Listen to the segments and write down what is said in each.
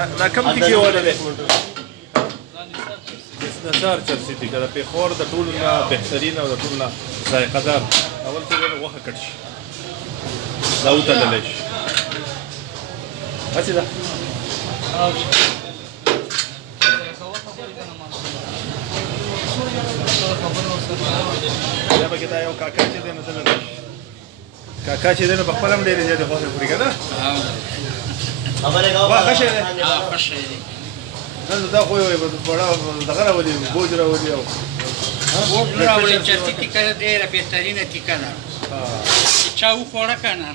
دا کوم ټکی ولا دی نثار چرسي دي که د پېښور د ټولو نه بهترین او د ټولو نه ذایقه دار اول کې ډېره غوښه کټ شي دا وتړلی شي هسې ده بیا پکې دا یو کاکا چې دی نو څنګه دی کاکا چې دی نو په خپله هم ډېرې زیاتې غوښې خوري که نه ښه شی دی نن دا خو یو دغه راولي بوج راولي او بوج راولي چرسي ټیکه ډېره بهترینه ټیکه ده چې چا وخوړه که نه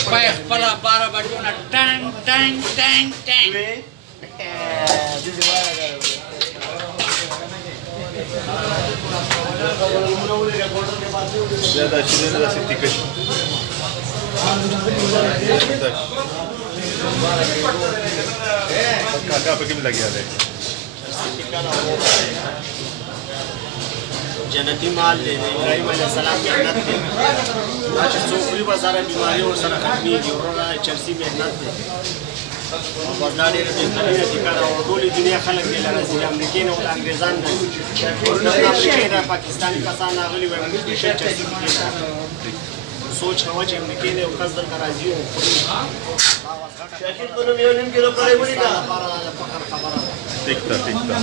سپی خپله باره بډونه ټنګ ټنګ ټنګ ټنګ بیا دا چې دی نو داسې ټیکه شي کاکا پکې مې لګیا دی جنتی مال دی ابراهیم علیه السلام محنت دی دا چې څوک خوري به زره بیماري ورسره ختمېږي وروره چرسي محنت دی بس دا ډېره بهترینه ټیکه ده او ټولې دنیا خلک دې له راځي د امریکې نه او د انګریزان نه ورنه د امریکې نه پاکستاني کسان راغلي وایي موږ سپېشل چرسي ټیکې سوچ کوه چې امریکې نه یو کس دلته راځي او خوري شاکر په نوم یو نیم کیلو پړی ولیکه لپاره د فخر خبره ده ټیک ده ټیک ده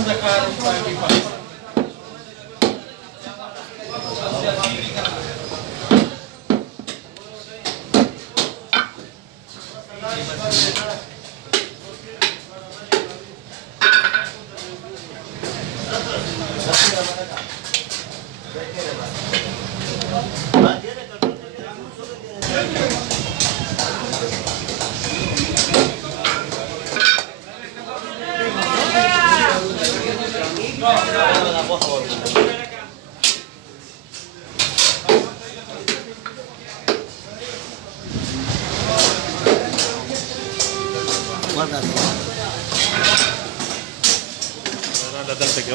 دلته کې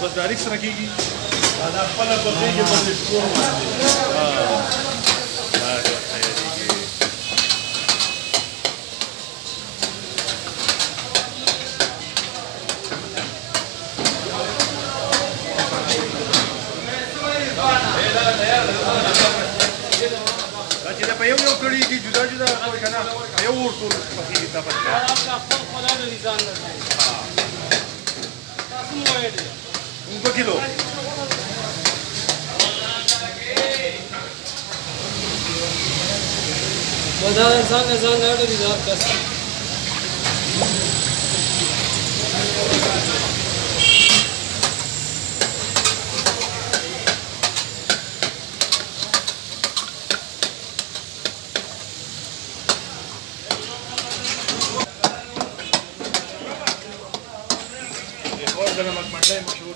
بس ډایرکټ سره کېږي دا خپله بخېږي باندې سکور دا چې دا په یو یو کړي دي جدا جدا کوي که نه په یو ورټول پخېږي دا پس un poquito. مشهور